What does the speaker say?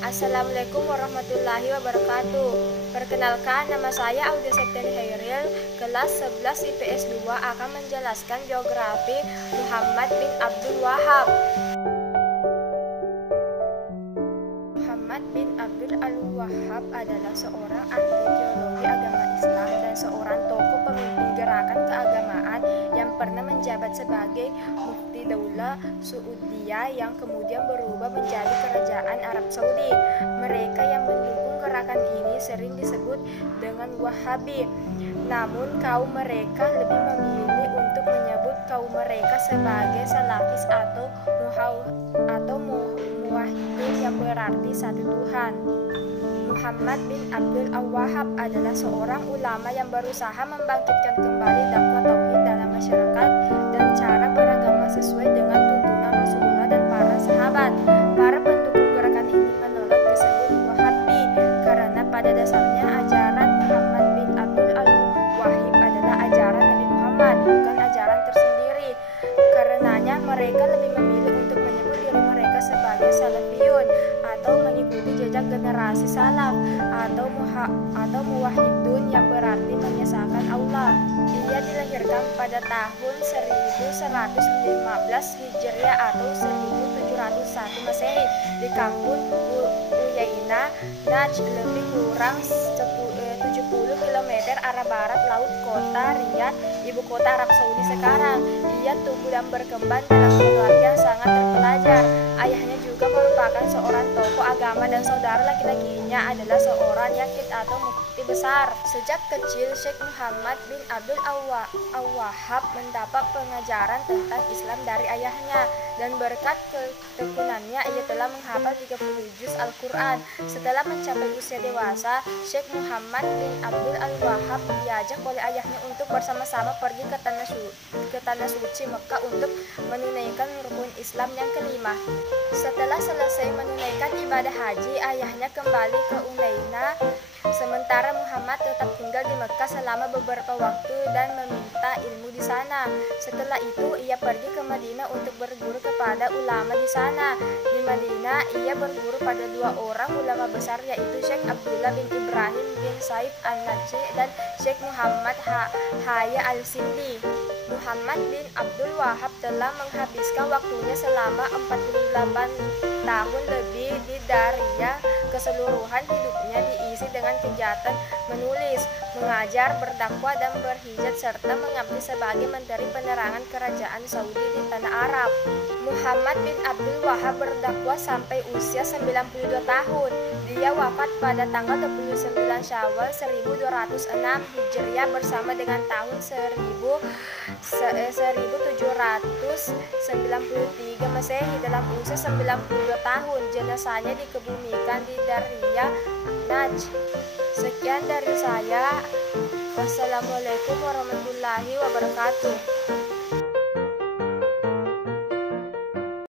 Assalamualaikum warahmatullahi wabarakatuh. Perkenalkan, nama saya Audia Septiani Hairil, kelas 11 IPS 2 akan menjelaskan geografi Muhammad bin Abdul Wahab. Muhammad bin Abdul Al-Wahhab adalah seorang ahli teologi agama Islam dan seorang tokoh pemimpin gerakan keagamaan yang pernah menjabat sebagai mufti Daulah Saudiyah yang kemudian berubah menjadi Kerajaan Arab Saudi. Mereka yang mendukung gerakan ini sering disebut dengan Wahhabi. Namun kaum mereka lebih memilih untuk menyebut kaum mereka sebagai Salafis atau Muwahhidin yang berarti satu Tuhan. Muhammad bin Abdul Al-Wahhab adalah seorang ulama yang berusaha membangkitkan kembali dakwah tauhid dalam masyarakat dan cara beragama sesuai dengan tuntunan Rasulullah dan para sahabat. Para pendukung gerakan ini menolak disebut Wahhabi karena pada dasarnya ajaran Muhammad bin Abdul Al-Wahhab adalah ajaran Nabi Muhammad, bukan ajaran tersendiri. Karenanya mereka lebih memilih untuk menyebut diri mereka sebagai Salafiyun atau mengikuti jejak generasi salaf atau Muwahhidun yang berarti mengesahkan Allah. Ia dilahirkan pada tahun 1115 Hijriah atau 1701 Masehi di kampung Uyainah, Najd, lebih kurang 70 km arah barat laut kota Riyadh, ibu kota Arab Saudi sekarang. Ia tumbuh dan berkembang dalam keluarga yang sangat terpelajar. Ayahnya juga merupakan seorang tokoh agama dan saudara laki-lakinya adalah seorang yakid atau mufti besar. Sejak kecil, Syekh Muhammad bin Abdul Al-Wahhab mendapat pengajaran tentang Islam dari ayahnya, dan berkat ketekunannya ia telah menghafal 30 juz Al-Quran. Setelah mencapai usia dewasa, Syekh Muhammad bin Abdul Al-Wahhab diajak oleh ayahnya untuk bersama-sama pergi ke tanah suci Mekah untuk menunaikan rukun Islam yang kelima. Setelah selesai menunaikan ibadah haji, ayahnya kembali ke Uyainah. Sementara Muhammad tetap tinggal di Mekah selama beberapa waktu dan meminta ilmu di sana. Setelah itu ia pergi ke Madinah untuk berguru kepada ulama di sana. Di Madinah ia berguru pada dua orang ulama besar, yaitu Syekh Abdullah bin Ibrahim bin Said An-Najdi dan Syekh Muhammad Haya Al-Sindi. Muhammad bin Abdul Wahhab telah menghabiskan waktunya selama 48 tahun lebih di Dariyah. Keseluruhan hidupnya diisi dengan kegiatan menulis, mengajar, berdakwah, dan berhijrah serta mengabdi sebagai menteri penerangan kerajaan Saudi di tanah Arab. Muhammad bin Abdul Wahhab berdakwah sampai usia 92 tahun. Dia wafat pada tanggal 29 Syawal 1206 Hijriah bersama dengan tahun 1793 Masehi dalam usia 92 tahun. Jenazahnya dikebumikan di Dariyah, Najd. Sekian dari saya. Wassalamualaikum warahmatullahi wabarakatuh.